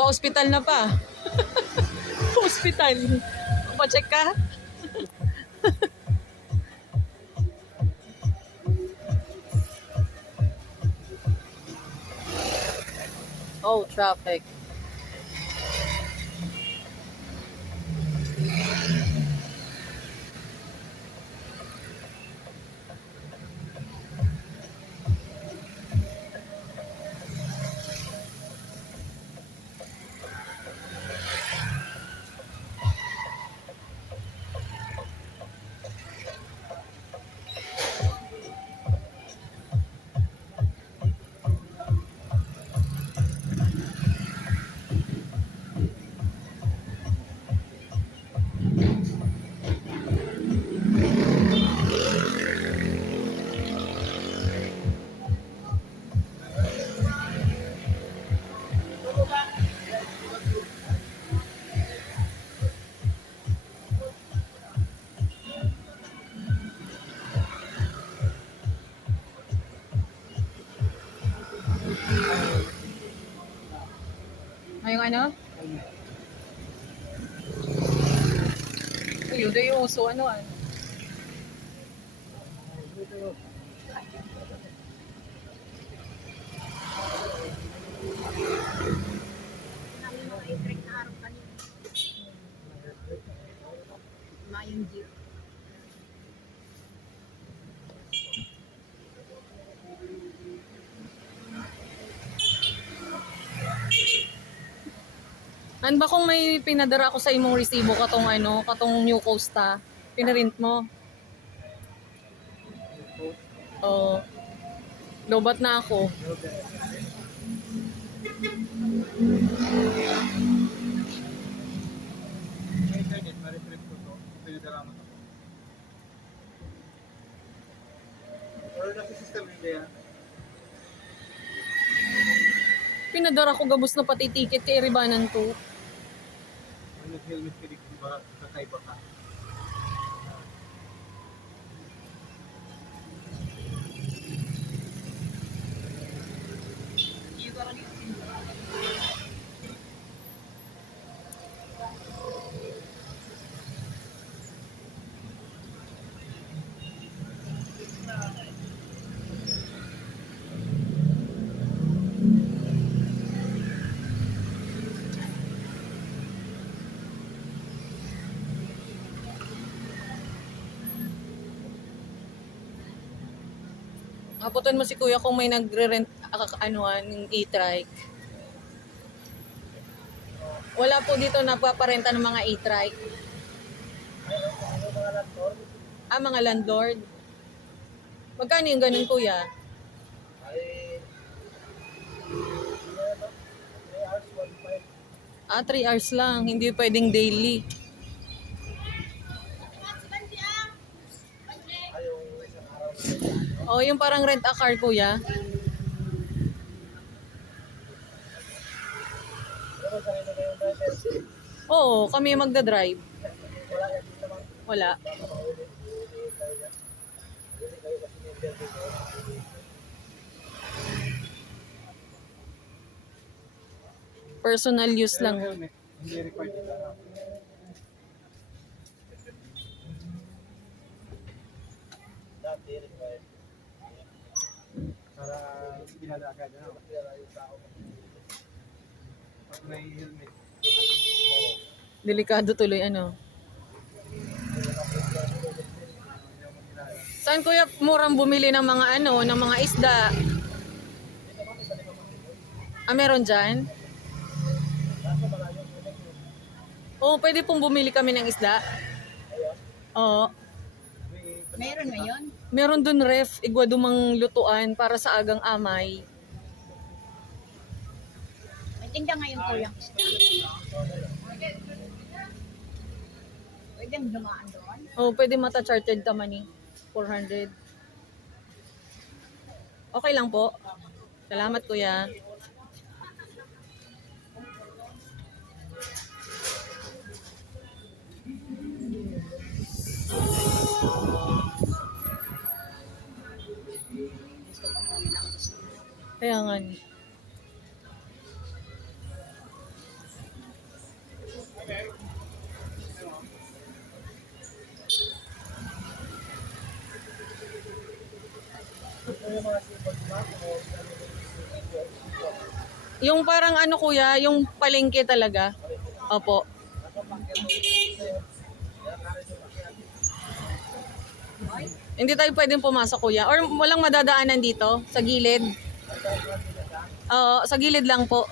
Pa-hospital na pa. Pa-hospital. Pa-check ka? Oh, traffic. Yung ano? Yun yung uso, ano. Namin mga i-trek na araw kanina. Mayong jeep. Ano ba kung may pinadara ako sa imong resibo katong katong New Costa, pinarint mo? Oo. Lobat na ako. May internet, ma-retrieve ko to. Pinadala mo to. Or nasa system hindi yan. Pinadara ko gabos na pati ticket kay Ribanan to. Kung nag-helmet ka dito, ba kakaiba ka? Aputan mo si kuya kung may nagre-rent ng e-trike. Wala po dito nagpaparenta ng mga e-trike. Mga landlord. Magkano yung ganun kuya? Ah, 3 hours lang. Hindi pwedeng daily. Oh, yung parang rent a car kuya. Oo, kami magdadrive. Wala. Personal use Pero lang. helmet, hindi required dito. Dati required. Para kilala agad, ano? Pag may helmet. Delikado tuloy Saan kuya murang bumili ng mga ng mga isda? Ah, meron dyan? Oo, pwede pong bumili kami ng isda. Oo. Meron ngayon? Meron dun ref, igwa dumang lutuan para sa agang amay. May tinda ngayon kuya. Pwede mo dumaan doon? Oo, pwede mata-chartered tamani. 400. Okay lang po. Salamat kuya. Kaya nga. Yung parang kuya, yung palengke talaga. Opo. Hindi tayo pwedeng pumasok kuya. Or walang madadaanan dito sa gilid. Oo, sa gilid lang po.